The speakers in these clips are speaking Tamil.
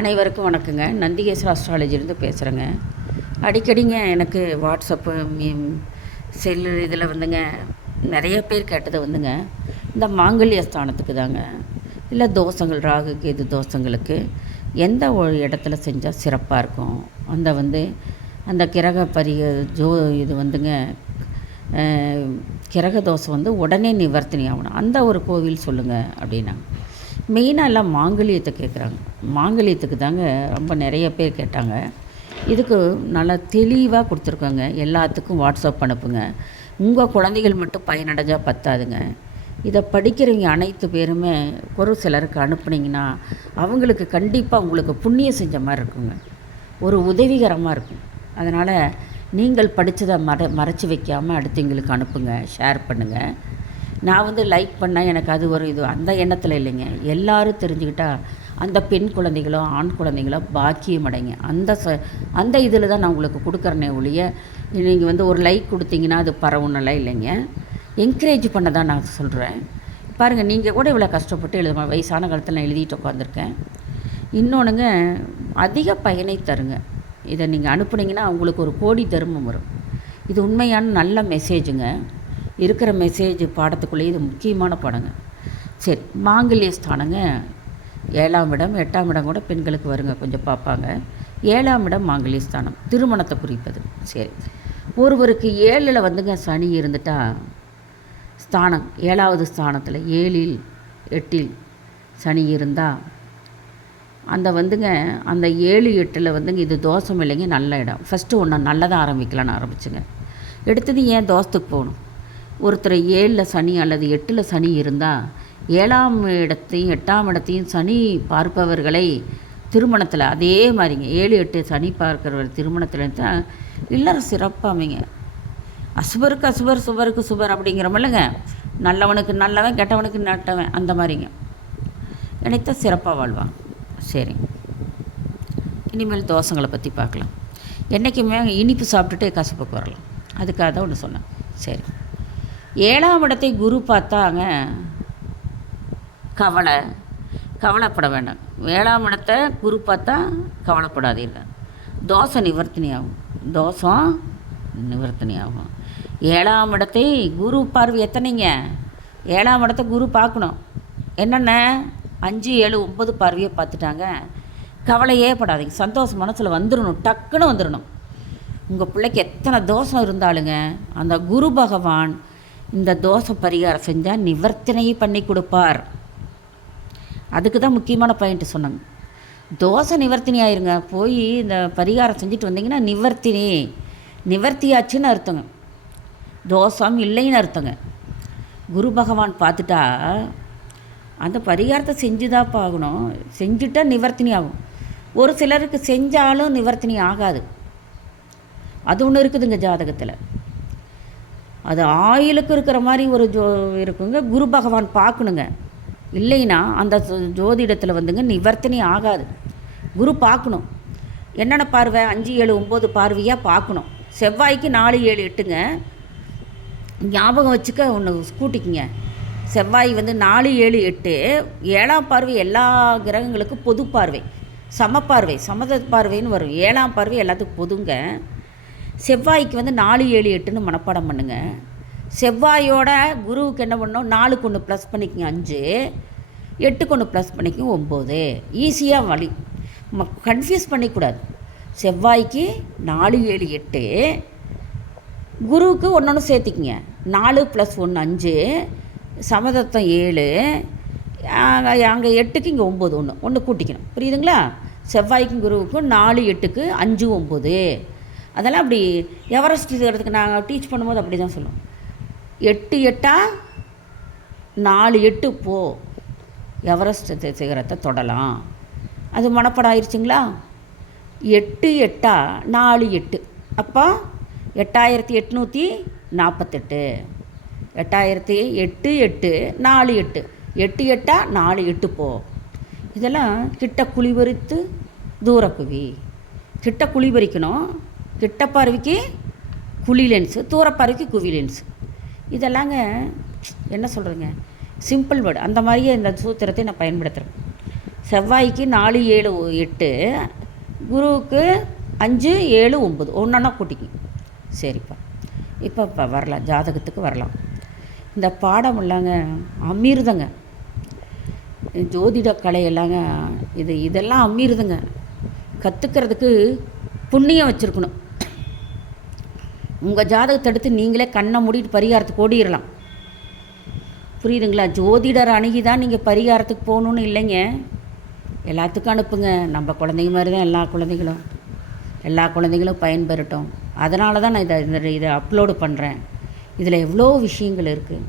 அனைவருக்கும் வணக்கங்க. நந்திகேஸ்வர அஸ்ட்ராலஜிலேருந்து பேசுகிறேங்க. அடிக்கடிங்க எனக்கு வாட்ஸ்அப்பு செல்லு இதில் வந்துங்க நிறைய பேர் கேட்டது வந்துங்க இந்த மாங்கல்ய ஸ்தானத்துக்கு தாங்க, இல்லை தோஷங்கள், ராகு கேது தோஷங்களுக்கு எந்த ஒரு இடத்துல செஞ்சால் சிறப்பாக இருக்கும், அந்த கிரக இது வந்துங்க கிரக தோஷம் உடனே நிவர்த்தனை ஆகணும், அந்த ஒரு கோவில் சொல்லுங்கள் அப்படின்னாங்க. மெயினாக எல்லாம் மாங்கல்யத்தை கேட்குறாங்க. மாங்கல்யத்துக்கு தாங்க ரொம்ப நிறைய பேர் கேட்டாங்க. இதுக்கு நல்லா தெளிவாக கொடுத்துருக்காங்க. எல்லாத்துக்கும் வாட்ஸ்அப் அனுப்புங்க. உங்கள் குழந்தைகள் மட்டும் பயனடைஞ்சால் பத்தாதுங்க. இதை படிக்கிறவங்க அனைத்து பேருமே ஒரு சிலருக்கு அனுப்புனீங்கன்னா அவங்களுக்கு கண்டிப்பாக உங்களுக்கு புண்ணியம் செஞ்ச மாதிரி இருக்குங்க, ஒரு உதவிகரமாக இருக்கும். அதனால் நீங்கள் படித்ததை மறைச்சி வைக்காமல் அடுத்தவங்களுக்கு அனுப்புங்க, ஷேர் பண்ணுங்கள். நான் லைக் பண்ணால் எனக்கு அது ஒரு இது அந்த எண்ணத்தில் இல்லைங்க. எல்லோரும் தெரிஞ்சுக்கிட்டால் அந்த பெண் குழந்தைகளோ ஆண் குழந்தைகளோ பாக்கியம் அடைங்க. அந்த இதில் தான் நான் உங்களுக்கு கொடுக்குறேனே ஒழிய நீங்கள் ஒரு லைக் கொடுத்தீங்கன்னா அது பரவுனலாம் இல்லைங்க. என்கரேஜ் பண்ண தான் நான் சொல்கிறேன். பாருங்கள், நீங்கள் கூட இவ்வளோ கஷ்டப்பட்டு எழுத வயசான காலத்தில் நான் எழுதிட்டு உட்காந்துருக்கேன். இன்னொன்றுங்க, அதிக பயனை தருங்க. இதை நீங்கள் அனுப்புனீங்கன்னா உங்களுக்கு ஒரு கோடி தர்மம் வரும். இது உண்மையான நல்ல மெசேஜுங்க. இருக்கிற மெசேஜ் பாடத்துக்குள்ளேயே இது முக்கியமான பாடங்க. சரி, மாங்கல்ய ஸ்தானங்க 7ஆம் இடம் 8ஆம் இடம் கூட பெண்களுக்கு வருங்க, கொஞ்சம் பார்ப்பாங்க. 7ஆம் இடம் மாங்கல்ய ஸ்தானம், திருமணத்தை குறிப்பது. சரி, ஒருவருக்கு 7ல் சனி இருந்துட்டால் ஸ்தானம் 7வது ஸ்தானத்தில் 7ல் 8ல் சனி இருந்தால் அந்த அந்த 7 8ல் இது தோஷம் இல்லைங்க, நல்ல இடம். ஃபஸ்ட்டு ஒன்று நல்லதாக ஆரம்பிக்கலான்னு ஆரம்பிச்சுங்க. எடுத்தது ஏன் தோஷத்துக்கு போகணும்? ஒருத்தர் 7ல் சனி அல்லது 8ல் சனி இருந்தால் 7ஆம் இடத்தையும் 8ஆம் இடத்தையும் சனி பார்ப்பவர்களை திருமணத்தில் அதே மாதிரிங்க 7 8 சனி பார்க்கிறவர் திருமணத்தில் இருந்தால் இல்லறம் சிறப்பாக அமைங்க. அசுபருக்கு அசுபர் சுபருக்கு சுபர் அப்படிங்கிற மாதிரிங்க, நல்லவனுக்கு நல்லவன் கெட்டவனுக்கு நட்டவன் அந்த மாதிரிங்க நினைத்தா சிறப்பாக வாழ்வாங்க. சரி, இனிமேல் தோஷங்களை பற்றி பார்க்கலாம். என்றைக்குமே இனிப்பு சாப்பிட்டுட்டு கசப்புக்கு வரலாம், அதுக்காக தான் ஒன்று சொன்னேன். சரி, 7ஆம் இடத்தை குரு பார்த்தாங்க கவலைப்பட வேண்டாம். 7ஆம் இடத்தை குரு பார்த்தா கவலைப்படாதீங்க. தோஷம் நிவர்த்தனை ஆகும். 7ஆம் இடத்தை குரு பார்வை எத்தனைங்க? 7ஆம் இடத்தை குரு பார்க்கணும். என்னென்ன 5 7 9 பார்வையை பார்த்துட்டாங்க. கவலையே படாதீங்க, சந்தோஷம் மனசில் வந்துடணும், டக்குன்னு வந்துடணும். உங்கள் பிள்ளைக்கு எத்தனை தோஷம் இருந்தாலுங்க அந்த குரு பகவான் இந்த தோஷ பரிகாரம் செஞ்சால் நிவர்த்தனையை பண்ணி கொடுப்பார். அதுக்கு தான் முக்கியமான பாயிண்ட்டு சொன்னாங்க. தோஷ நிவர்த்தினி ஆயிருங்க. போய் இந்த பரிகாரம் செஞ்சுட்டு வந்தீங்கன்னா நிவர்த்தியாச்சுன்னு அர்த்தங்க, தோஷம் இல்லைன்னு அர்த்தங்க. குரு பகவான் பார்த்துட்டா அந்த பரிகாரத்தை செஞ்சு தான் பார்க்கணும். செஞ்சுட்டா நிவர்த்தினி ஆகும். ஒரு சிலருக்கு செஞ்சாலும் நிவர்த்தினி ஆகாது. அது ஒன்று இருக்குதுங்க ஜாதகத்தில். அது ஆயுளுக்கு இருக்கிற மாதிரி ஒரு இருக்குங்க. குரு பகவான் பார்க்கணுங்க. இல்லைன்னா அந்த ஜோதிடத்தில் நிவர்த்தனி ஆகாது. குரு பார்க்கணும். என்னென்ன பார்வை? 5 7 9 பார்வையாக பார்க்கணும். செவ்வாய்க்கு 4 7 8ங்க. ஞாபகம் வச்சுக்க, ஒன்று கூட்டிக்குங்க. செவ்வாய் 4 7 8. 7ஆம் பார்வை எல்லா கிரகங்களுக்கும் பொது பார்வை, சம பார்வைன்னு வரும். 7ஆம் பார்வை எல்லாத்துக்கும் பொதுங்க. செவ்வாய்க்கு 4 7 8ன்னு மனப்பாடம் பண்ணுங்க. செவ்வாயோட குருவுக்கு என்ன பண்ணோம்? 4க்கு 1 ப்ளஸ் பண்ணிக்கங்க 5, 8க்கு 1 ப்ளஸ் பண்ணிக்கங்க 9. ஈஸியாக வழி, கன்ஃபியூஸ் பண்ணிக்கூடாது. செவ்வாய்க்கு 4 7 8, குருவுக்கு ஒன்று சேர்த்திக்கிங்க. 4 + 1 5, சமதத்தம் 7, அங்கே 8க்கு இங்கே 9 ஒன்று கூட்டிக்கணும். புரியுதுங்களா? செவ்வாய்க்கும் குருவுக்கும் 4 8க்கு 5 9. அதெல்லாம் அப்படி எவரெஸ்ட் இருக்கிறதுக்கு நாங்கள் டீச் பண்ணும்போது அப்படி தான் சொல்லுவோம். 8 8 4 8 போ, எவரெஸ்ட் சிகரத்தை தொடலாம். அது மனப்படம் ஆயிடுச்சுங்களா? 8 8 4 8, அப்போ 8848, 8 8 8 4 8, 8 8 4 8 போ. இதெல்லாம் கிட்ட குழிபறித்து தூரக்குவி. கிட்ட குழிபறிக்கணும். கிட்ட பார்வைக்கு குழி லென்ஸு, தூர பார்வைக்கு குவி லென்ஸு. இதெல்லாங்க என்ன சொல்கிறேங்க, சிம்பிள் வேர்டு. அந்த மாதிரியே இந்த சூத்திரத்தை நான் பயன்படுத்துகிறேன். செவ்வாய்க்கு 4 7 8, குருவுக்கு 5 7 9, ஒன்றா கூட்டிக்கு. சரிப்பா, இப்போ வரலாம், ஜாதகத்துக்கு வரலாம். இந்த பாடம் இல்லைங்க அமீர்தங்க, ஜோதிட கலையெல்லாங்க, இதெல்லாம் அமீர்தங்க. கற்றுக்கிறதுக்கு புண்ணியம் வச்சுருக்கணும். உங்கள் ஜாதகத்தை எடுத்து நீங்களே கண்ணை மூடிட்டு பரிகாரத்துக்கு ஓடிடலாம். புரியுதுங்களா? ஜோதிடர் அணுகி தான் நீங்கள் பரிகாரத்துக்கு போகணுன்னு இல்லைங்க. எல்லாத்துக்கும் அனுப்புங்க. நம்ம குழந்தைங்க மாதிரி தான் எல்லா குழந்தைங்களும் பயன்பெறட்டும். அதனால தான் நான் இதை அப்லோடு பண்ணுறேன். இதில் எவ்வளோ விஷயங்கள் இருக்குது.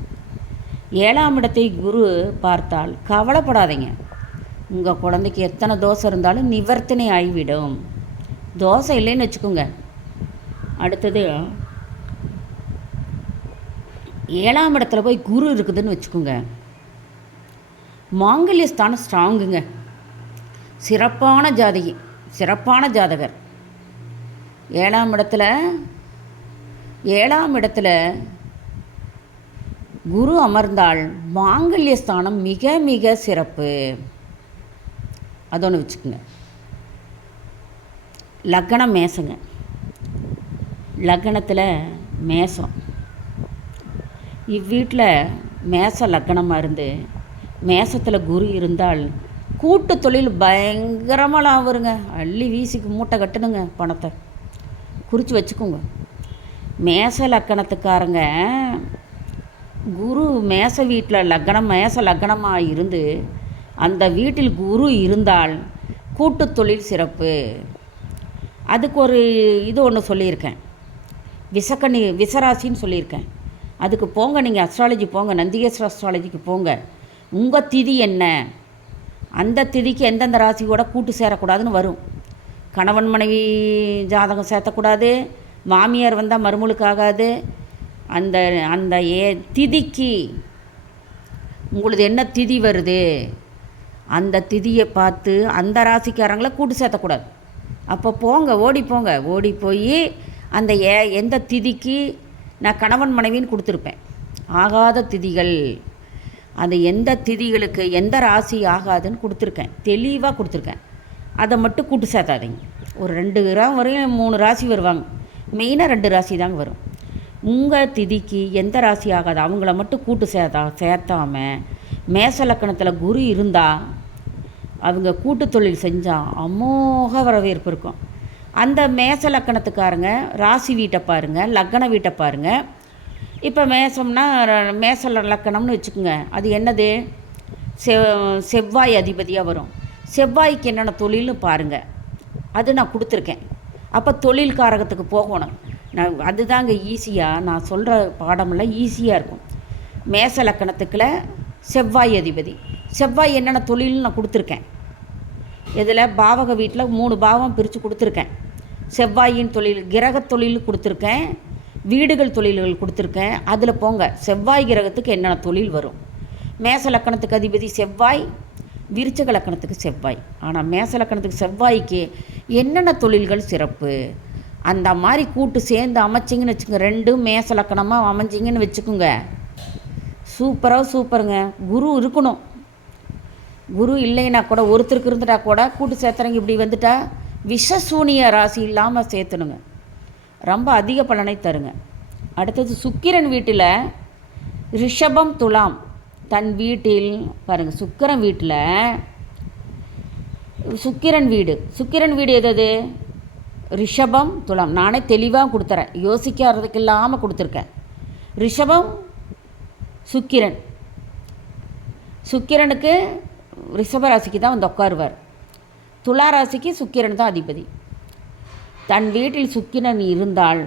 7ஆம் இடத்தை குரு பார்த்தால் கவலைப்படாதீங்க. உங்கள் குழந்தைக்கு எத்தனை தோசை இருந்தாலும் நிவர்த்தனை ஆகிவிடும். தோசை இல்லைன்னு வச்சுக்கோங்க. அடுத்தது 7ஆம் இடத்துல போய் குரு இருக்குதுன்னு வச்சுக்கோங்க, மாங்கல்யஸ்தானம் ஸ்ட்ராங்குங்க. சிறப்பான ஜாதகர். 7ஆம் இடத்துல குரு அமர்ந்தால் மாங்கல்யஸ்தானம் மிக மிக சிறப்பு. அதொன்று வச்சுக்கோங்க. லக்னம் மேசங்க. லக்னத்தில் மேசம். இவ்வீட்டில் மேச லக்னமாக இருந்து மேசத்தில் குரு இருந்தால் கூட்டு தொழில் பயங்கரமாக லாபம் வருங்க. அள்ளி வீசிக்கு மூட்டை கட்டணுங்க. பணத்தை குறித்து வச்சுக்கோங்க. மேச லக்கணத்துக்காரங்க குரு மேச வீட்டில் மேச லக்னமாக இருந்து அந்த வீட்டில் குரு இருந்தால் கூட்டு தொழில் சிறப்பு. அதுக்கு ஒரு ஒன்று சொல்லியிருக்கேன், விசராசின்னு சொல்லியிருக்கேன். அதுக்கு போங்க, நீங்கள் அஸ்ட்ராலஜி போங்க, நந்திகேஸ்வர அஸ்ட்ராலஜிக்கு போங்க. உங்கள் திதி என்ன, அந்த திதிக்கு எந்தெந்த ராசி கூட கூட்டு சேரக்கூடாதுன்னு வரும். கணவன் மனைவி ஜாதகம் சேர்த்தக்கூடாது, மாமியார் வந்தால் மருமலுக்கு ஆகாது. அந்த திதிக்கு உங்களுக்கு என்ன திதி வருது அந்த திதியை பார்த்து அந்த ராசிக்காரங்களை கூட்டு சேர்த்தக்கூடாது. அப்போ ஓடி போய் அந்த எந்த திதிக்கு நான் கணவன் மனைவின்னு கொடுத்துருப்பேன், ஆகாத திதிகள், அந்த எந்த திதிகளுக்கு எந்த ராசி ஆகாதுன்னு கொடுத்துருக்கேன், தெளிவாக கொடுத்துருக்கேன். அதை மட்டும் கூட்டு சேர்த்தாதீங்க. ஒரு 2 கிராம் வரையும் 3 ராசி வருவாங்க, மெயினாக 2 ராசி தாங்க வரும். உங்கள் திதிக்கு எந்த ராசி ஆகாது அவங்கள மட்டும் கூட்டு சேர்த்தாமல் மேச லக்கணத்தில் குரு இருந்தால் அவங்க கூட்டு தொழில் செஞ்சால் அமோக வரவேற்பு இருக்கும். அந்த மேச லக்கணத்துக்காரங்க ராசி வீட்டை பாருங்கள், லக்கண வீட்டை பாருங்கள். இப்போ மேசம்னா மேச லக்கணம்னு வச்சுக்கோங்க, அது என்னது, செவ்வாய் அதிபதியாக வரும். செவ்வாய்க்கு என்னென்ன தொழில்னு பாருங்கள், அது நான் கொடுத்துருக்கேன். அப்போ தொழில் காரகத்துக்கு போகணும். அதுதாங்க ஈஸியாக நான் சொல்கிற பாடமெல்லாம் ஈஸியாக இருக்கும். மேச லக்கணத்துக்குள்ள செவ்வாய் அதிபதி, செவ்வாய் என்னென்ன தொழில்னு நான் கொடுத்துருக்கேன். இதில் பாவக வீட்டில் 3 பாவம் பிரித்து கொடுத்துருக்கேன். செவ்வாயின் தொழில், கிரக தொழில் கொடுத்துருக்கேன், வீடுகள் தொழில்கள் கொடுத்துருக்கேன். அதில் போங்க, செவ்வாய் கிரகத்துக்கு என்னென்ன தொழில் வரும். மேச லக்கணத்துக்கு அதிபதி செவ்வாய், விருச்சக லக்கணத்துக்கு செவ்வாய். ஆனால் மேச லக்கணத்துக்கு செவ்வாய்க்கு என்னென்ன தொழில்கள் சிறப்பு, அந்த மாதிரி கூட்டு சேர்ந்து அமைச்சிங்கன்னு வச்சுக்கோங்க. 2 மேச லக்கணமாக அமைஞ்சிங்கன்னு வச்சுக்கோங்க, சூப்பருங்க. குரு இருக்கணும். குரு இல்லைன்னா கூட, ஒருத்தருக்கு இருந்துட்டா கூட கூட்டு சேர்த்துறங்க இப்படி வந்துட்டா விஷசூனிய ராசி இல்லாமல் சேர்த்துணுங்க, ரொம்ப அதிக பலனை தருங்க. அடுத்தது சுக்கிரன் வீட்டில் ரிஷபம் துலாம், தன் வீட்டில் பாருங்கள், சுக்கிரன் வீடு எது, ரிஷபம் துலாம். நானே தெளிவாக கொடுத்துறேன், யோசிக்கிறதுக்கு இல்லாமல் கொடுத்துருக்கேன். ரிஷபம் சுக்கிரனுக்கு ரிஷபராசிக்கு தான் வந்து உட்காருவார். துலா ராசிக்கு சுக்கிரன் தான் அதிபதி. தன் வீட்டில் சுக்கிரன் இருந்தால்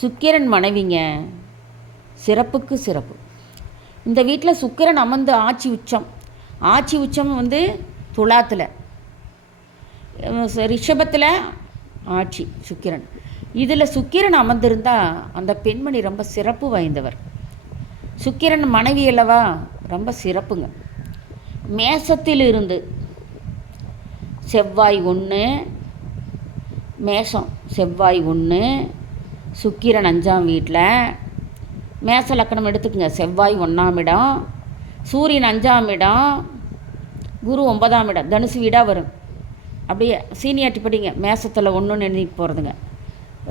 சுக்கிரன் மனைவிங்க சிறப்புக்கு சிறப்பு. இந்த வீட்டில் சுக்கிரன் அமர்ந்து ஆட்சி உச்சம் வந்து துலாத்தில், ரிஷபத்தில் ஆட்சி சுக்கிரன். இதில் சுக்கிரன் அமர்ந்திருந்தால் அந்த பெண்மணி ரொம்ப சிறப்பு வாய்ந்தவர். சுக்கிரன் மனைவி அல்லவா, ரொம்ப சிறப்புங்க. மேசத்தில் இருந்து செவ்வாய் 1, மேசம் செவ்வாய் 1, சுக்கிரன் 5ஆம் வீட்டில். மேச லக்கணம் எடுத்துக்கோங்க, செவ்வாய் 1ஆம் இடம், சூரியன் 5ஆம் இடம், குரு 9ஆம் இடம் தனுசு வீடாக வரும். அப்படியே சீனியாட்டி படிங்க. மேசத்தில் ஒன்று எண்ணிட்டு போகிறதுங்க.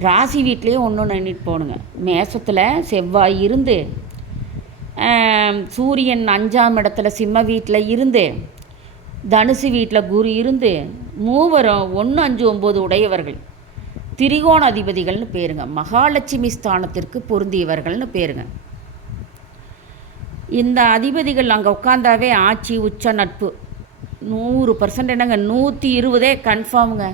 ராசி வீட்லேயே ஒன்று எண்ணிட்டு போகணுங்க. மேசத்தில் செவ்வாய் இருந்து, சூரியன் 5ஆம் இடத்துல சிம்ம வீட்டில் இருந்து, தனுசு வீட்டில் குரு இருந்து, மூவரும் 1, 5, 9 உடையவர்கள். திரிகோண அதிபதிகள்னு பேருங்க. மகாலட்சுமி ஸ்தானத்திற்கு பொருந்தியவர்கள்னு பேருங்க. இந்த அதிபதிகள் அங்கே உட்காந்தாவே ஆட்சி உச்ச நட்பு 100% என்னங்க, 120 கன்ஃபார்முங்க.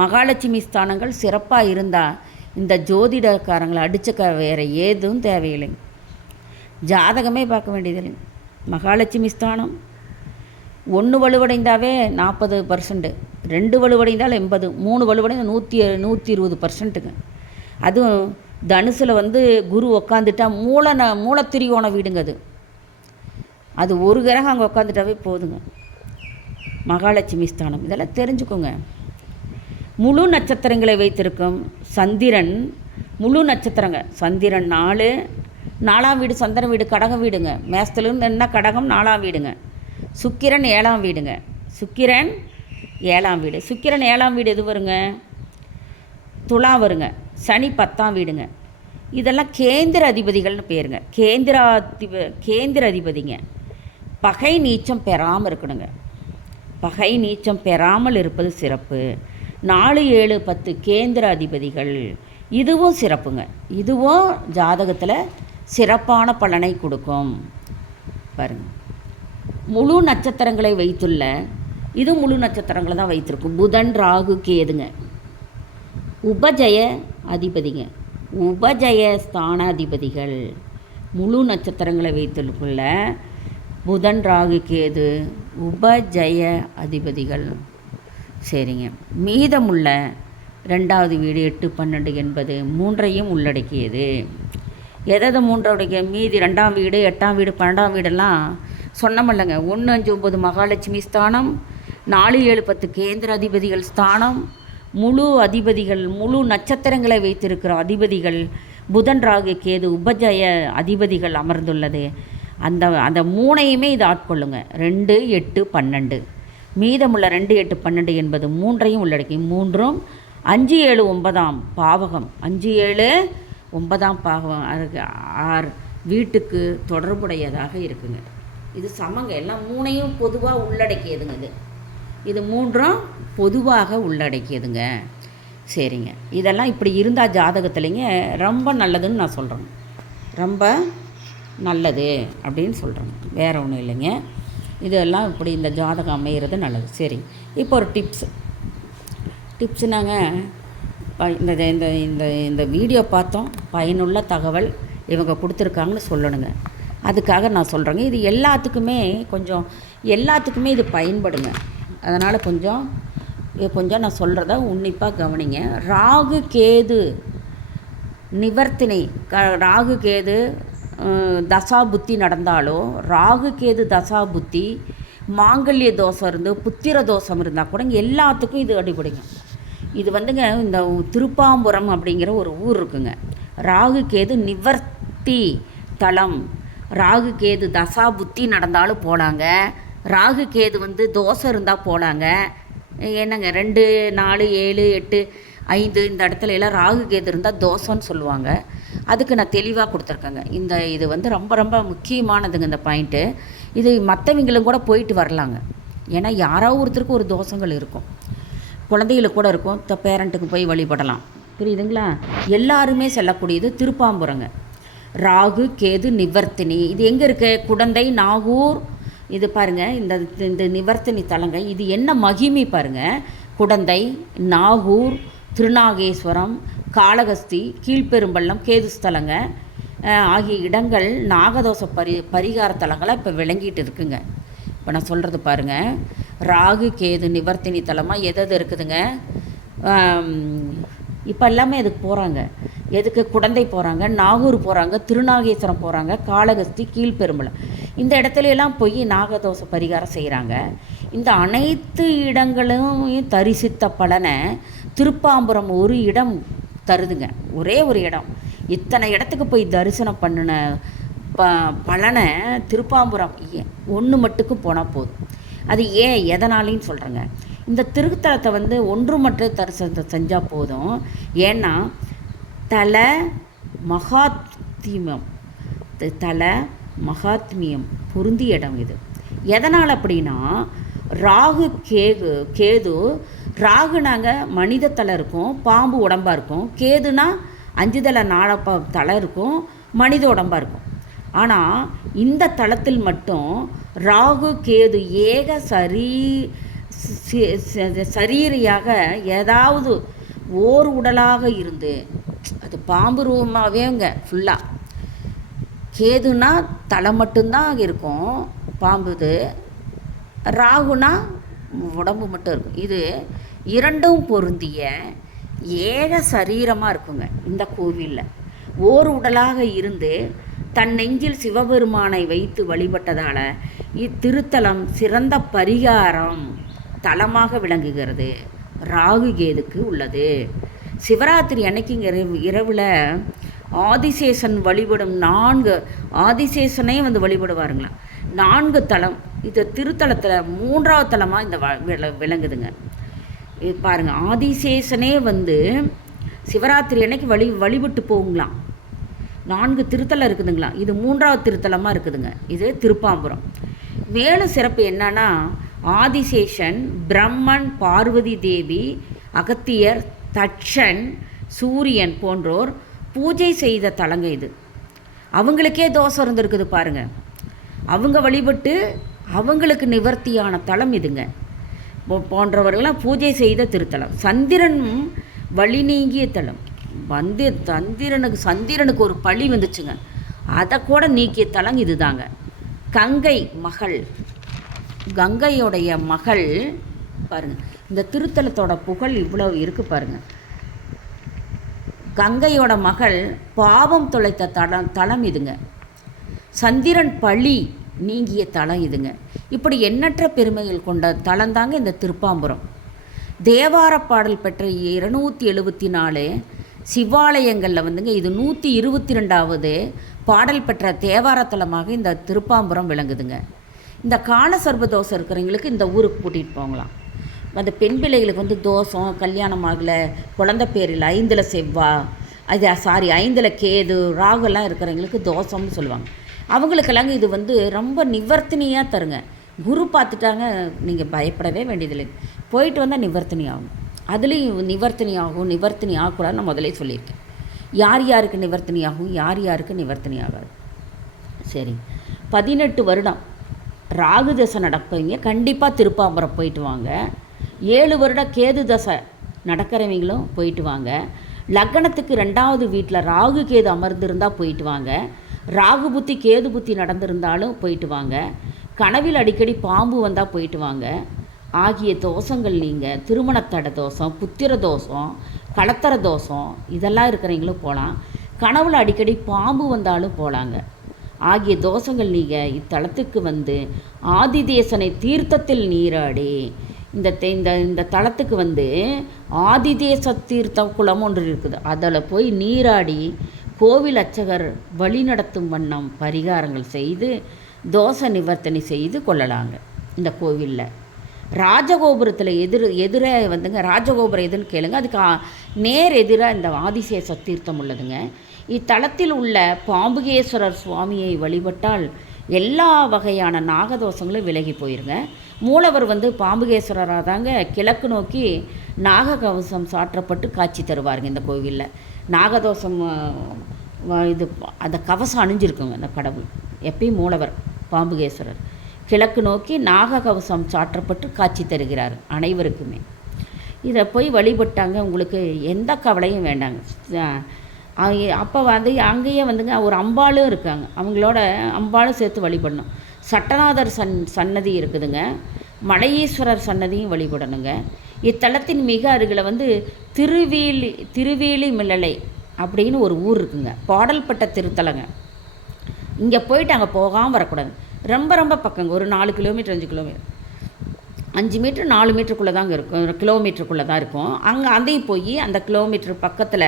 மகாலட்சுமி ஸ்தானங்கள் சிறப்பாக இருந்தால் இந்த ஜோதிடக்காரங்களை அடிச்சுக்க வேறு ஏதும் தேவையில்லைங்க. ஜாதகமே பார்க்க வேண்டியதில்லைங்க. மகாலட்சுமி ஸ்தானம் 1 வலுவடைந்தாவே 40%, 2 வலுவடைந்தால் 80, 3 வலுவடைந்தால் 120%ங்க. அதுவும் தனுசில் குரு உக்காந்துட்டா மூலத்திரிகோண வீடுங்க. அது ஒரு கிரகம் அங்கே உட்காந்துட்டாவே போதுங்க. மகாலட்சுமி ஸ்தானம் இதெல்லாம் தெரிஞ்சுக்கோங்க. முழு நட்சத்திரங்களை வைத்திருக்கும் சந்திரன், முழு நட்சத்திரங்க. சந்திரன் 4ஆம் வீடு, சந்திரன் வீடு கடகம் வீடுங்க. மேசத்துலேருந்து என்ன கடகம் 4ஆம் வீடுங்க. சுக்கிரன் 7ஆம் வீடுங்க. சுக்கிரன் 7ஆம் வீடு. சுக்கிரன் 7ஆம் வீடு எது வருங்க? துலா வருங்க. சனி 10ஆம் வீடுங்க. இதெல்லாம் கேந்திர அதிபதிகள்னு பேருங்க. கேந்திர அதிபதிங்க. பகை நீச்சம் பெறாமல் இருக்கணுங்க. பகை நீச்சம் பெறாமல் இருப்பது சிறப்பு. 4, 7, 10 கேந்திர அதிபதிகள். இதுவும் சிறப்புங்க. இதுவும் ஜாதகத்தில் சிறப்பான பலனை கொடுக்கும். பாருங்கள், முழு நட்சத்திரங்களை வைத்துள்ள இது முழு நட்சத்திரங்களை தான் வைத்திருக்கும். புதன், ராகு, கேதுங்க. உபஜய அதிபதிங்க. உபஜய ஸ்தானாதிபதிகள். முழு நட்சத்திரங்களை வைத்துள்ள புதன், ராகு, கேது உபஜய அதிபதிகள். சரிங்க. மீதமுள்ள 2வது வீடு 8, 12 என்பது 3ஐயும் உள்ளடக்கியது. எதை 3 மீதி 2ஆம் வீடு, 8ஆம் வீடு, 12ஆம் வீடெல்லாம் சொன்னமல்லங்க. 1, 5, 9 மகாலட்சுமி ஸ்தானம், 4, 7, 10 கேந்திர அதிபதிகள் ஸ்தானம், முழு அதிபதிகள், முழு நட்சத்திரங்களை வைத்திருக்கிற அதிபதிகள் புதன், ராகு, கேது உபஜய அதிபதிகள் அமர்ந்துள்ளது. அந்த 3ஐயுமே இது ஆட்கொள்ளுங்க. 2, 8, 12. மீதமுள்ள 2, 8, 12 என்பது 3ஐயும் உள்ளடக்கி. 3ம் 5, 7, 9ஆம் பாவகம். 5, 7, 9ஆம் பாவகம் வீட்டுக்கு தொடர்புடையதாக இருக்குங்க. இது சமங்க. எல்லாம் 3ஐயும் பொதுவாக உள்ளடக்கியதுங்க. இது 3ம் பொதுவாக உள்ளடக்கியதுங்க. சரிங்க. இதெல்லாம் இப்படி இருந்தால் ஜாதகத்துலேங்க ரொம்ப நல்லதுன்னு நான் சொல்கிறேன். ரொம்ப நல்லது அப்படின்னு சொல்கிறேங்க. வேறு ஒன்றும் இல்லைங்க. இதெல்லாம் இப்படி இந்த ஜாதகம் அமைகிறது நல்லது. சரி, இப்போ ஒரு டிப்ஸுனாங்க. இந்த இந்த இந்த இந்த வீடியோ பார்த்தோம், பயனுள்ள தகவல் இவங்க கொடுத்துருக்காங்கன்னு சொல்லணுங்க. அதுக்காக நான் சொல்கிறேங்க. இது எல்லாத்துக்குமே இது பயன்படுங்க. அதனால் கொஞ்சம் நான் சொல்கிறத உன்னிப்பாக கவனிங்க. ராகு கேது நிவர்த்தினை. ராகு கேது தசா புத்தி நடந்தாலோ, ராகு கேது தசா புத்தி மாங்கல்ய தோஷம் இருந்து புத்திர தோஷம் இருந்தால் கூட எல்லாத்துக்கும் இது அடிபடுங்க. இது இந்த திருப்பாம்புரம் அப்படிங்கிற ஒரு ஊர் இருக்குங்க. ராகு கேது நிவர்த்தி தலம். ராகு கேது தசா புத்தி நடந்தாலும் போனாங்க. ராகு கேது தோஷம் இருந்தால் போனாங்க. என்னங்க 2, 4, 7, 8, 5 இந்த இடத்துல எல்லாம் ராகு கேது இருந்தால் தோஷம்னு சொல்லுவாங்க. அதுக்கு நான் தெளிவாக கொடுத்துருக்கேங்க. இது ரொம்ப ரொம்ப முக்கியமானதுங்க இந்த பாயிண்ட்டு. இது மற்றவங்களும் கூட போயிட்டு வரலாங்க. ஏன்னா யாராவது ஒருத்தருக்கு ஒரு தோஷங்கள் இருக்கும். குழந்தைகளுக்கு கூட இருக்கும். பேரண்ட்டுக்கு போய் வழிபடலாம். புரியுதுங்களா? எல்லாருமே செல்லக்கூடியது திருப்பாம்புரங்க. ராகு கேது நிவர்த்தினி. இது எங்கே இருக்குது? குடந்தை, நாகூர். இது பாருங்கள், இந்த நிவர்த்தினி தலங்க. இது என்ன மகிமை பாருங்கள். குடந்தை, நாகூர், திருநாகேஸ்வரம், காளகஸ்தி, கீழ்பெரும்பள்ளம் கேது ஸ்தலங்க ஆகிய இடங்கள் நாகதோஷ பரிகார தலங்களாக இப்போ விளங்கிட்டு இருக்குங்க. இப்போ நான் சொல்கிறது பாருங்கள். ராகு கேது நிவர்த்தினி தலமாக எது இருக்குதுங்க. இப்போ எல்லாமே அதுக்கு போகிறாங்க. எதுக்கு? குடந்தை போகிறாங்க, நாகூர் போகிறாங்க, திருநாகேஸ்வரம் போகிறாங்க, காளகஸ்தி, கீழ்பெரும்பலம் இந்த இடத்துலலாம் போய் நாகதோஷ பரிகாரம் செய்கிறாங்க. இந்த அனைத்து இடங்களும் தரிசித்த பலனை திருப்பாம்புரம் ஒரு இடம் தருதுங்க. ஒரே ஒரு இடம். இத்தனை இடத்துக்கு போய் தரிசனம் பண்ணின பலனை திருப்பாம்புரம் ஒன்று மட்டுக்கும் போனால் போதும். அது ஏன் எதனாலேன்னு சொல்கிறேங்க. இந்த திருத்தலத்தை வந்து ஒன்று மட்டும் தரிசனத்தை செஞ்சால் போதும். ஏன்னா தல மகாத்மியம் மகாத்மியம் பொருந்திய இடம் இது. எதனால் அப்படின்னா ராகு கேது ராகுனாங்க மனித தலை இருக்கும், பாம்பு உடம்பாக இருக்கும். கேதுனா 5 தலை தலை இருக்கும், மனித உடம்பாக இருக்கும். ஆனால் இந்த தளத்தில் மட்டும் ராகு கேது ஏக சரீரியாக ஏதாவது ஓர் உடலாக இருந்து, அது பாம்பு ரூபமாகவேங்க ஃபுல்லாக. கேதுனா தலை மட்டும்தான் இருக்கும் பாம்புது, ராகுனா உடம்பு மட்டும் இருக்கும். இது இரண்டும் பொருந்திய ஏக சரீரமாக இருக்குங்க. இந்த கோவிலில் ஓர் உடலாக இருந்து தன் நெஞ்சில் சிவபெருமானை வைத்து வழிபட்டதால் இத்திருத்தலம் சிறந்த பரிகாரம் தலமாக விளங்குகிறது. ராகு கேதுக்கு உள்ளது. சிவராத்திரி அன்னைக்கு இங்கே இரவில் ஆதிசேஷன் வழிபடும் 4 ஆதிசேஷனே வந்து வழிபடுவாருங்களாம். 4 தலம். இது திருத்தலத்தில் 3ஆவது தலமாக இந்த விளங்குதுங்க. இது பாருங்கள், ஆதிசேஷனே வந்து சிவராத்திரி அன்னைக்கு வழிபட்டு போகுங்களாம். 4 திருத்தலம் இருக்குதுங்களாம். இது 3ஆவது திருத்தலமாக இருக்குதுங்க. இது திருப்பாம்புரம். மேலும் சிறப்பு என்னன்னா, ஆதிசேஷன், பிரம்மன், பார்வதி தேவி, அகத்தியர், தட்சன், சூரியன் போன்றோர் பூஜை செய்த தலங்க இது. அவங்களுக்கே தோஷம் இருந்திருக்குது பாருங்கள். அவங்க வழிபட்டு அவங்களுக்கு நிவர்த்தியான தலம் இதுங்க. போன்றவர்களாம் பூஜை செய்த திருத்தலம். சந்திரன் வழி நீங்கிய தலம். சந்திரனுக்கு ஒரு பழி வந்துச்சுங்க, அதை கூட நீக்கிய தலம் இதுதாங்க. கங்கையோடைய மகள் பாருங்கள். இந்த திருத்தலத்தோட புகழ் இவ்வளோ இருக்குது பாருங்கள். கங்கையோட மகள் பாவம் தொலைத்த தலம் இதுங்க. சந்திரன் பழி நீங்கிய தலம் இதுங்க. இப்படி எண்ணற்ற பெருமைகள் கொண்ட தலந்தாங்க இந்த திருப்பாம்புரம். தேவார பாடல் பெற்ற 274 சிவாலயங்களில் வந்துங்க இது 122வது பாடல் பெற்ற தேவார தலமாக இந்த திருப்பாம்புரம் விளங்குதுங்க. இந்த கால சர்ப தோஷம் இருக்கிறவங்களுக்கு இந்த ஊருக்கு கூட்டிகிட்டு போகலாம். அந்த பெண் பிள்ளைகளுக்கு வந்து தோஷம், கல்யாணம் ஆகலை, குழந்தை பேரில் 5ல் செவ்வாய், 5ல் கேது, ராகுலாம் இருக்கிறவங்களுக்கு தோஷம்னு சொல்லுவாங்க. அவங்களுக்கெல்லாங்க இது வந்து ரொம்ப நிவர்த்தனையாக தருங்க. குரு பார்த்துட்டாங்க, நீங்கள் பயப்படவே வேண்டியதில்லை. போயிட்டு வந்தால் நிவர்த்தனை ஆகும். அதுலேயும் நிவர்த்தனை ஆகக்கூடாது. நான் முதலே சொல்லியிருக்கேன். யாருக்கு நிவர்த்தனை ஆகும், யாருக்கு நிவர்த்தனை ஆகாது. சரி, 18 வருடம் ராகு தசை நடப்பவங்க கண்டிப்பாக திருப்பாம்புரம் போயிட்டு வாங்க. 7 வருடம் கேது தசை நடக்கிறவங்களும் போயிட்டு வாங்க. லக்னத்துக்கு 2வது வீட்டில் ராகு கேது அமர்ந்திருந்தால் போயிட்டு வாங்க. ராகு புத்தி கேது புத்தி நடந்திருந்தாலும் போயிட்டு வாங்க. கனவில் அடிக்கடி பாம்பு வந்தால் போயிட்டு வாங்க. ஆகிய தோஷங்கள் நீங்கள் திருமணத்தடை தோஷம், புத்திர தோஷம், கலத்தர தோஷம் இதெல்லாம் இருக்கிறவங்களும் போகலாம். கனவில் அடிக்கடி பாம்பு வந்தாலும் போகலாங்க. ஆகிய தோஷங்கள் நீங்கள் இத்தலத்துக்கு வந்து ஆதிதேசனை தீர்த்தத்தில் நீராடி இந்த தலத்துக்கு வந்து ஆதிதேச தீர்த்த குளம் ஒன்று இருக்குது. அதில் போய் நீராடி கோவில் அர்ச்சகர் வழி நடத்தும் வண்ணம் பரிகாரங்கள் செய்து தோஷ நிவர்த்தனை செய்து கொள்ளலாங்க. இந்த கோவிலில் ராஜகோபுரத்தில் எதிரே வந்துங்க, ராஜகோபுரம் எதுன்னு கேளுங்க, அதுக்கு நேர் எதிராக இந்த ஆதிசேஷ தீர்த்தம் உள்ளதுங்க. இத்தலத்தில் உள்ள பாம்புகேஸ்வரர் சுவாமியை வழிபட்டால் எல்லா வகையான நாகதோஷங்களும் விலகி போயிருங்க. மூலவர் வந்து பாம்புகேஸ்வரராக தாங்க கிழக்கு நோக்கி நாககவசம் சாற்றப்பட்டு காட்சி தருவாருங்க. இந்த கோவிலில் நாகதோஷம் இது அந்த கவசம் அணிஞ்சிருக்குங்க. அந்த கடவுள் எப்பயும் மூலவர் பாம்புகேஸ்வரர் கிழக்கு நோக்கி நாககவசம் சாற்றப்பட்டு காட்சி தருகிறார் அனைவருக்குமே. இதை போய் வழிபட்டாங்க, உங்களுக்கு எந்த கவலையும் வேண்டாங்க. அப்போ வந்து அங்கேயே வந்துங்க ஒரு அம்பாளும் இருக்காங்க, அவங்களோட அம்பாளும் சேர்த்து வழிபடணும். சட்டநாதர் சன்னதி இருக்குதுங்க, மலையீஸ்வரர் சன்னதியும் வழிபடணுங்க. இத்தலத்தின் மிக அருகில் வந்து திருவேலி மில்லலை அப்படின்னு ஒரு ஊர் இருக்குங்க, பாடல்பட்ட திருத்தலங்க. இங்கே போயிட்டு அங்கே போகாமல் வரக்கூடாது. ரொம்ப ரொம்ப பக்கங்க, ஒரு 4 கிலோமீட்டர் 5 கிலோமீட்டர் 5 மீட்டர் 4 மீட்டருக்குள்ளே தாங்க இருக்கும், கிலோமீட்டருக்குள்ளே தான் இருக்கும். அங்கேயும் போய் அந்த கிலோமீட்டர் பக்கத்தில்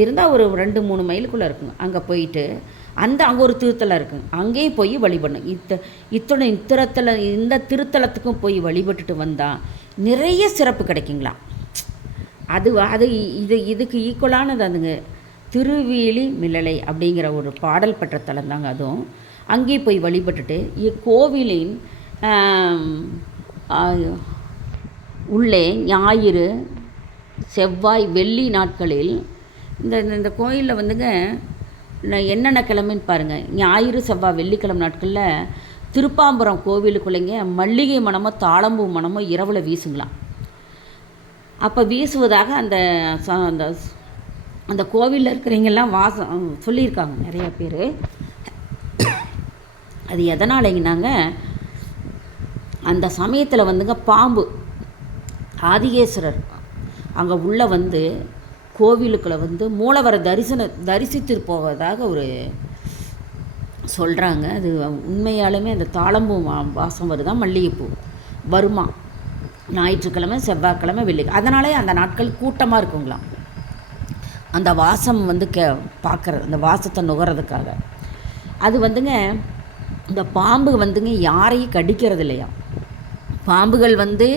இருந்தால் ஒரு 2-3 மைலுக்குள்ளே இருக்குங்க. அங்கே போயிட்டு அங்கே ஒரு திருத்தலம் இருக்குங்க, அங்கேயும் போய் வழிபடணும். இந்த திருத்தலத்துக்கும் போய் வழிபட்டுட்டு வந்தால் நிறைய சிறப்பு கிடைக்குங்களா. அது இதுக்கு ஈக்குவலானது அதுங்க. திருவேலி மிளலை அப்படிங்கிற ஒரு பாடல் பெற்ற தலம் தாங்க அதுவும். அங்கேயும் போய் வழிபட்டுட்டு கோவிலின் உள்ளே ஞாயிறு, செவ்வாய், வெள்ளி நாட்களில் இந்த கோயிலில் வந்துங்க என்னென்ன கிழமைன்னு பாருங்கள். ஞாயிறு, செவ்வாய், வெள்ளிக்கிழமை நாட்களில் திருப்பாம்புரம் கோவிலுக்குள்ளேங்க மல்லிகை மணமோ தாளம்பூ மணமோ இரவில் வீசுங்களாம். அப்போ வீசுவதாக அந்த கோவிலில் இருக்கிறவங்கெல்லாம் வாசம் சொல்லியிருக்காங்க நிறைய பேர். அது எதனாலங்கன்னாங்க, அந்த சமயத்தில் வந்துங்க பாம்பு ஆதிகேஸ்வரர் அங்கே உள்ளே வந்து கோவிலுக்குள்ளே வந்து மூலவரை தரிசித்து போவதாக ஒரு சொல்கிறாங்க. அது உண்மையாலுமே அந்த தாளம்பூ வாசம் வருதான், மல்லிகைப்பூ வருமா ஞாயிற்றுக்கிழமை, செவ்வாய்க்கிழமை, வெள்ளிக்கிழமை. அதனாலே அந்த நாட்கள் கூட்டமாக இருக்குங்களாம். அந்த வாசம் வந்து பார்க்குறது, அந்த வாசத்தை நுகர்றதுக்காக. அது வந்துங்க இந்த பாம்பு வந்துங்க யாரையும் கடிக்கிறது இல்லையா. பாம்புகள் வந்து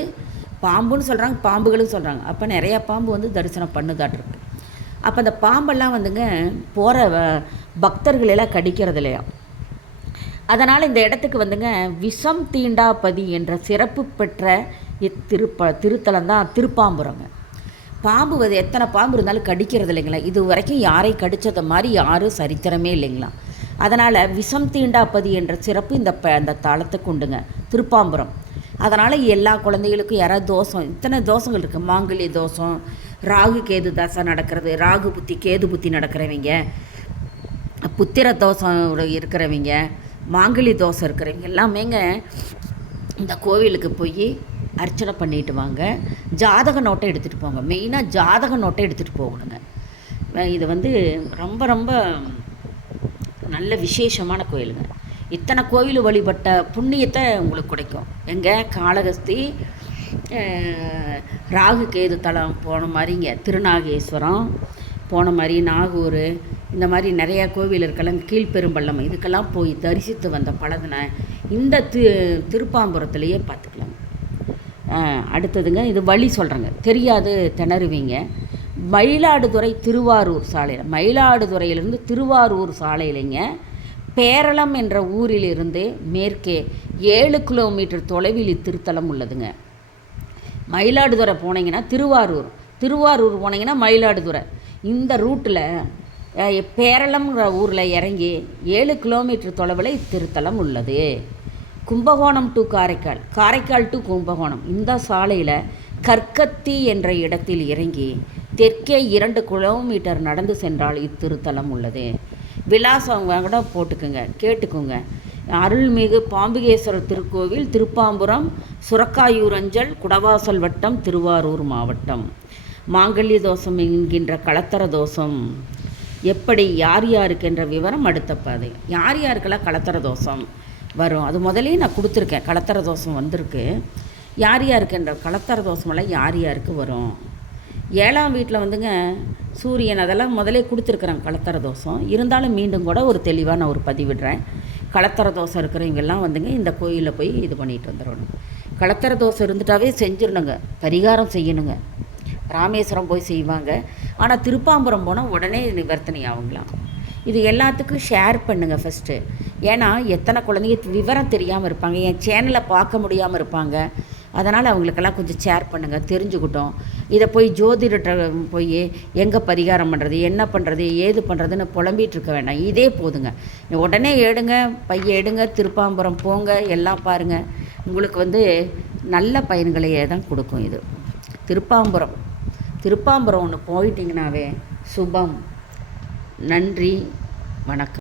பாம்புன்னு சொல்கிறாங்க, பாம்புகளும் சொல்கிறாங்க. அப்போ நிறையா பாம்பு வந்து தரிசனம் பண்ணுதாட்டிருக்கு. அப்போ அந்த பாம்பெல்லாம் வந்துங்க போகிற பக்தர்களெல்லாம் கடிக்கிறது இல்லையா. அதனால் இந்த இடத்துக்கு வந்துங்க விஷம் தீண்டாபதி என்ற சிறப்பு பெற்ற திருத்தலம் தான் திருப்பாம்புரங்க. பாம்பு வந்து எத்தனை பாம்பு இருந்தாலும் கடிக்கிறது இல்லைங்களா. இது வரைக்கும் யாரை கடித்தது மாதிரி யாரும் சரித்திரமே இல்லைங்களா. அதனால் விஷம் தீண்டாபதி என்ற சிறப்பு அந்த தலத்துக்கு உண்டுங்க, திருப்பாம்புரம். அதனால் எல்லா குழந்தைகளுக்கும் யாராவது தோஷம், இத்தனை தோஷங்கள் இருக்குது. மாங்கல்ய தோஷம், ராகு கேது தசை நடக்கிறது, ராகு புத்தி கேது புத்தி நடக்கிறவங்க, புத்திர தோஷம் இருக்கிறவங்க, மாங்கல்ய தோஷம் இருக்கிறவங்க எல்லாமேங்க இந்த கோவிலுக்கு போய் அர்ச்சனை பண்ணிட்டு வாங்க. ஜாதக நோட்டை எடுத்துகிட்டு போங்க. மெயினாக ஜாதக நோட்டை எடுத்துகிட்டு போகணுங்க. இது வந்து ரொம்ப ரொம்ப நல்ல விசேஷமான கோயிலுங்க. இத்தனை கோவில் வழிபட்ட புண்ணியத்தை உங்களுக்கு கிடைக்கும். எங்கள் காளகஸ்தி, ராகு கேது தலம் போன மாதிரிங்க, திருநாகேஸ்வரம் போன மாதிரி, நாகூர், இந்த மாதிரி நிறையா கோவில் இருக்கலாம், கீழ்பெரும்பள்ளம், இதுக்கெல்லாம் போய் தரிசித்து வந்த பலதனை இந்த திருப்பாம்புரத்துலேயே பார்த்துக்கலாம். அடுத்ததுங்க, இது வழி சொல்கிறேங்க, தெரியாது திணறுவீங்க. மயிலாடுதுறை திருவாரூர் சாலையில், மயிலாடுதுறையிலிருந்து திருவாரூர் சாலையிலைங்க பேரளம் என்ற ஊரிலிருந்து மேற்கே 7 கிலோமீட்டர் தொலைவில் இத்திருத்தலம் உள்ளதுங்க. மயிலாடுதுறை போனீங்கன்னா திருவாரூர் போனீங்கன்னா மயிலாடுதுறை. இந்த ரூட்டில் பேரளம்ங்கிற ஊரில் இறங்கி 7 கிலோமீட்டர் தொலைவில் இத்திருத்தலம் உள்ளது. கும்பகோணம் டு காரைக்கால் டு கும்பகோணம் இந்த சாலையில் கற்கத்தி என்ற இடத்தில் இறங்கி தெற்கே 2 கிலோமீட்டர் நடந்து சென்றால் இத்திருத்தலம் உள்ளது. விலாசம் கூட போட்டுக்குங்க, கேட்டுக்குங்க. அருள்மிகு பாம்புகேஸ்வரர் திருக்கோவில், திருப்பாம்புரம், சுரக்காயூரஞ்சல், குடவாசல் வட்டம், திருவாரூர் மாவட்டம். மாங்கல்ய தோஷம் என்கின்ற கலத்தர தோஷம் எப்படி யார் யாருக்கு என்ற விவரம் அடுத்த பாதை. யார் யாருக்கெல்லாம் கலத்தர தோஷம் வரும் அது முதலே நான் கொடுத்துருக்கேன். கலத்தர தோஷம் வந்திருக்கு. யார் யாருக்கு என்ற கலத்தர தோஷமெல்லாம் யார் யாருக்கு வரும். 7ஆம் வீட்டில் வந்துங்க சூரியன், அதெல்லாம் முதலே கொடுத்துருக்குறேன் கலத்தர தோஷம். இருந்தாலும் மீண்டும் கூட ஒரு தெளிவாக நான் ஒரு பதிவிடுறேன். கலத்தர தோஷம் இருக்கிறவங்கெல்லாம் வந்துங்க இந்த கோயிலில் போய் இது பண்ணிட்டு வந்துடணும். கலத்தர தோஷம் இருந்துட்டாவே செஞ்சிடணுங்க, பரிகாரம் செய்யணுங்க. ராமேஸ்வரம் போய் செய்வாங்க, ஆனால் திருப்பாம்புரம் போனால் உடனே நிவர்த்தனை ஆகுங்களாம். இது எல்லாத்துக்கும் ஷேர் பண்ணுங்கள் ஃபஸ்ட்டு. ஏன்னா எத்தனை குழந்தைங்க விவரம் தெரியாமல் இருப்பாங்க, என் சேனலை பார்க்க முடியாமல் இருப்பாங்க. அதனால் அவங்களுக்கெல்லாம் கொஞ்சம் ஷேர் பண்ணுங்கள், தெரிஞ்சுக்கிட்டோம். இதை போய் ஜோதிடத்தை போய் எங்கே பரிகாரம் பண்ணுறது, என்ன பண்ணுறது, ஏது பண்ணுறதுன்னு புலம்பிகிட்டு இருக்க வேண்டாம். இதே போதுங்க. உடனே எடுங்க, திருப்பாம்புரம் போங்க, எல்லாம் பாருங்கள். உங்களுக்கு வந்து நல்ல பயன்களையே தான் கொடுக்கும் இது. திருப்பாம்புரம் ஒன்று போயிட்டிங்கனாவே சுபம். நன்றி, வணக்கம்.